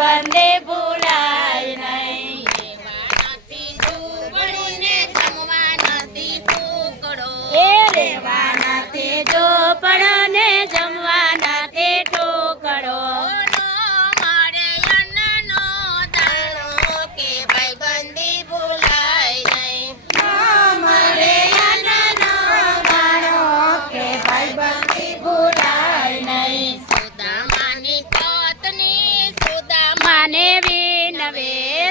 ભાઈબંધી ભૂલાય નહીં. રેવા નથી ઝૂંપડીને જમવા નથી ટુકડો. એ રેવા નથી ઝૂંપડો ને જમવા નથી ટુકડો. મળે અન્નનો દાણો કે ભાઈબંધી ભૂલાય નહીં. મળે અન્નનો દાણો કે ભાઈબંધી ભૂલાય નહીં. સુદામાની પત્ની માને વિનવે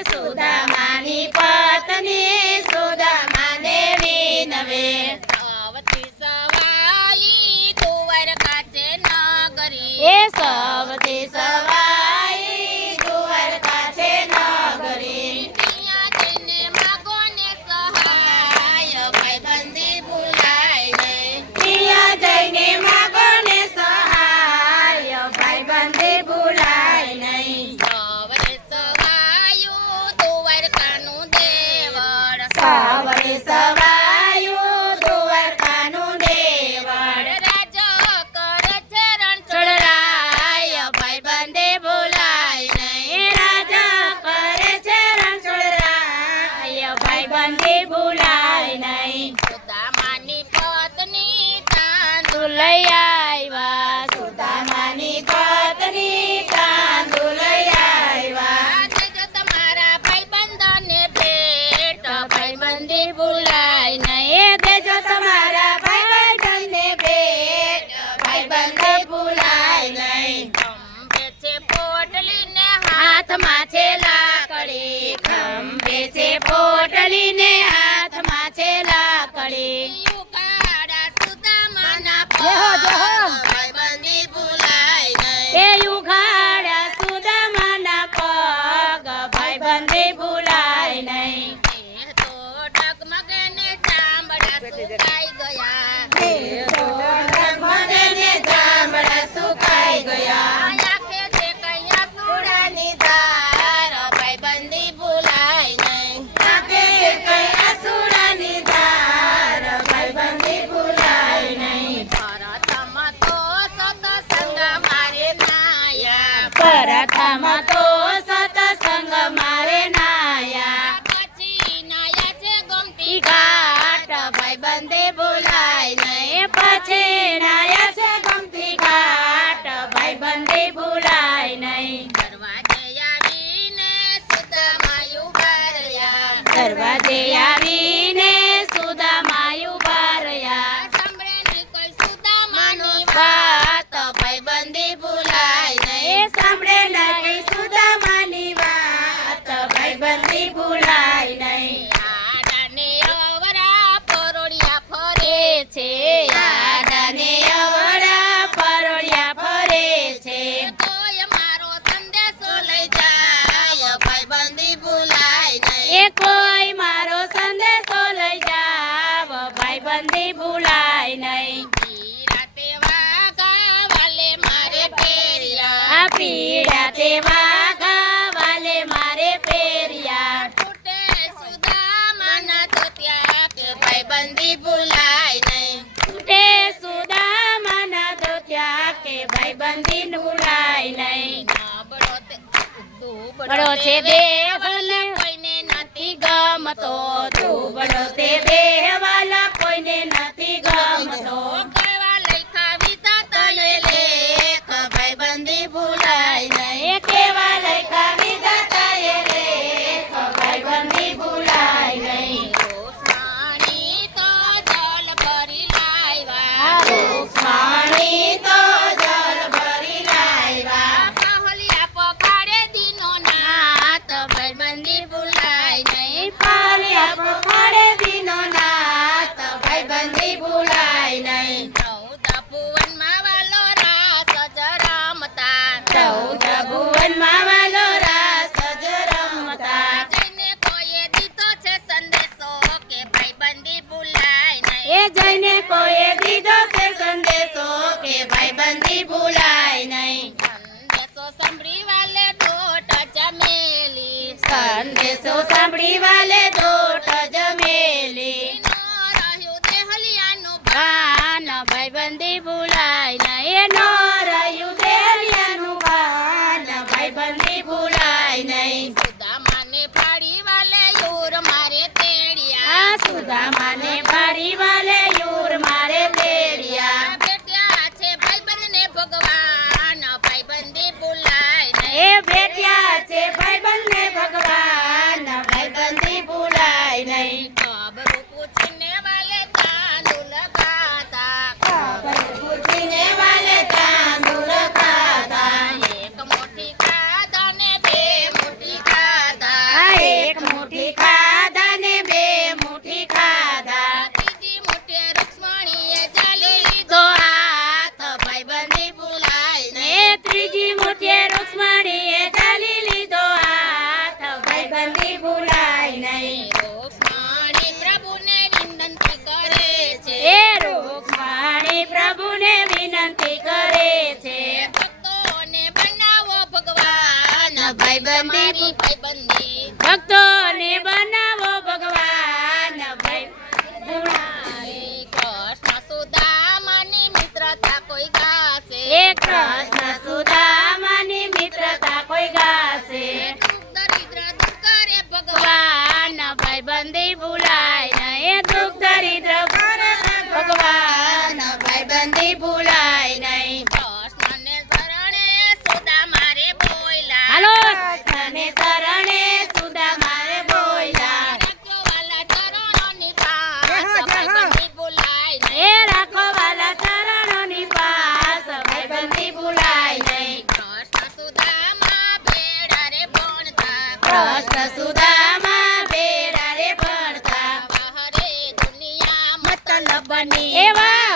સુદામાની પત્ની સુદામાને વિનવે. સૌથી સવાઈ તુવર કાચે નગરી. એ સૌથી સવાઈ દ્વારકા છે નગરી. ત્યાં જઈને માગો ને સહાય ભાઈબંધી ભૂલાય નહીં. ત્યાં જઈને માગો ને સહાય ભાઈબંધી ભૂલાય નહીં. સવરે સવાયું તુવરકાનું દેવળ. સવરે સવાયું દ્વારકાનું દેવળ. રાજો કરે છે રણ ચડરાય ભાઈબંધી ભૂલાય નહીં. રાજા કરે છે રણછોડરાય ભાઈબંધી ભૂલાય નહીં. સુદામાની પત્ની તાંદુલ તું લઈ આવ્યા સુદામાની પત્ની તાંદુલ લઈ આવ્યા. જો તમારા ભાઈબંધને ભેટ ભાઈબંધી ભૂલાય નહીં. દેજો તમારા ભાઈબંધને ભેટ ભાઈબંધી ભૂલાય નહીં. ખંભે છે પોટલીને હાથમાં છે લાકડી ખંભે છે પોટલી ને હાથમાં છે લાકડી. યુગાડા સુદામાના જેહો, જેહો. ભાઈબંધી ભૂલાય નહીં. એ યુગાડા સુદામાના પગ ભાઈબંધી ભૂલાય નહીં. એ તો ડગમગે ને ચામડા સુકાઈ ગયા. એ તો ડગમગે ને ચામડા સુકાઈ ગયા. આંખે છે કયા સુડાની ધાર ભાઈબંધી ભૂલાય નહીં. આંખે કઈ આસુડાની ધાર ભાઈબંધી ભૂલાય નહીં. ભરતમાં તો સતસંગ મારે નાયા. પરથામાં તો સતસંગ મારે નાયા. પછી નાયા છે ગમતી ઘાટ ભાઈબંધી ભૂલાય નહીં. પછી નાયા છે ગમતી ઘાટ ભાઈબંધી ભૂલાય નહીં. દરવાજે આવીને સુદામા ઉભા રહ્યા. દરવાજે આવીને સુદામા ઉભા રહ્યા. સાંભળે નહીં કોઈ સુદામાની વાત ભાઈબંધી ભૂલાય નહીં. સાંભળે નહીં સુદામાની વાત ભાઈબંધી ભૂલાય નહીં. આડાને અવરા પરોળિયા ફરે છે. આડાને અવળા પરોળિયા ફરે છે. કોઈ મારો સંદેશો લઈ જાય ભાઈબંધી ભૂલાય નહીં. એ કોઈ મારો સંદેશો લઈ જાવ ભાઈબંધી ભૂલાય નહીં. રાતે વાગા વાલે મારે પહેર્યા. આ પીડા તે વાઘા વાલે મારે પહેર્યા. છૂટે સુદામાના ધોતિયા કે ભાઈબંધી ભૂલાય નહીં. છૂટે સુદામાના ધોતિયા કે ભાઈબંધી ભૂલાય નહીં. બળો છે દેહવાલા કોઈને નથી ગમતો દુબળો તે દેહવાલા કોઈને નથી ગમતો. કહેવા લખ્યા વિધાતા એ લેખ ભાઈબંધી ભૂલાય નહીં. કેવા લખ્યા વિધાતા એ લેખ ભાઈબંધી ભૂલાય નહીં. રોષમાણી તો જલ ભરી લાવ્યા. આ રૂક્ષ્મણી તો જલ ભરી લાવ્યા. પાહલિયા પખાડે દીનો નાથ ભાઈબંધી ભૂલાય નહીં. પાલિયા પખાડે દીનો નાથ ભાઈબંધી ભૂલાય નહીં. ચૌદ ભુવનમાં વાલો રાસ જ રમતા. ચૌદ ભુવનમાં વાલો રાસ જ રમતા. જઈને કોઈએ દીધો છે સંદેશો કે ભાઈબંધી ભૂલાય નહીં. એ જઈને કોઈએ દીધો છે સંદેશો કે ભાઈબંધી ભૂલાય નહીં. સંદેશો સાંભળી વાલે દોટ જમેલી. સંદેશો સાંભળી વાલે દોટ જમેલી. નો રહ્યું દેહલિયાનું ભાન ભાઈબંધી ભૂલાય નહીં. એનો રહ્યું દેહલિયાનું ભાન ભાઈબંધી ભૂલાય તમારી ભાઈબંધી ભક્તોને બનાવો ભગવાન ભાઈ ભુલાય. કૃષ્ણ સુદામાની મિત્રતા કોઈ ગાશે એ કૃષ્ણ સુદામાની મિત્રતા કોઈ ગાશે. દરિદ્ર દૂર કરે ભગવાન ભગવાન ભાઈબંધી ભૂલાય નહીં. દુઃખ દરિદ્ર કરે ભગવાન ભાઈબંધી ભૂલાય નહીં. કૃષ્ણને શરણે સુદામા રે બોયલા હાલો કૃષ્ણને શરણે સુદામા રે બોલ્યા. રાખો વાલા ચરણોની પાસ ભાઈબંધી ભૂલાય નહીં. એ રાખો વાલા ચરણોની પાસ ભાઈબંધી ભૂલાય નહીં. કૃષ્ણ સુદામા ભેળા રે ભણતા કૃષ્ણ સુદામા બેરા રે ભણતા બહારે દુનિયા મતલબની એવા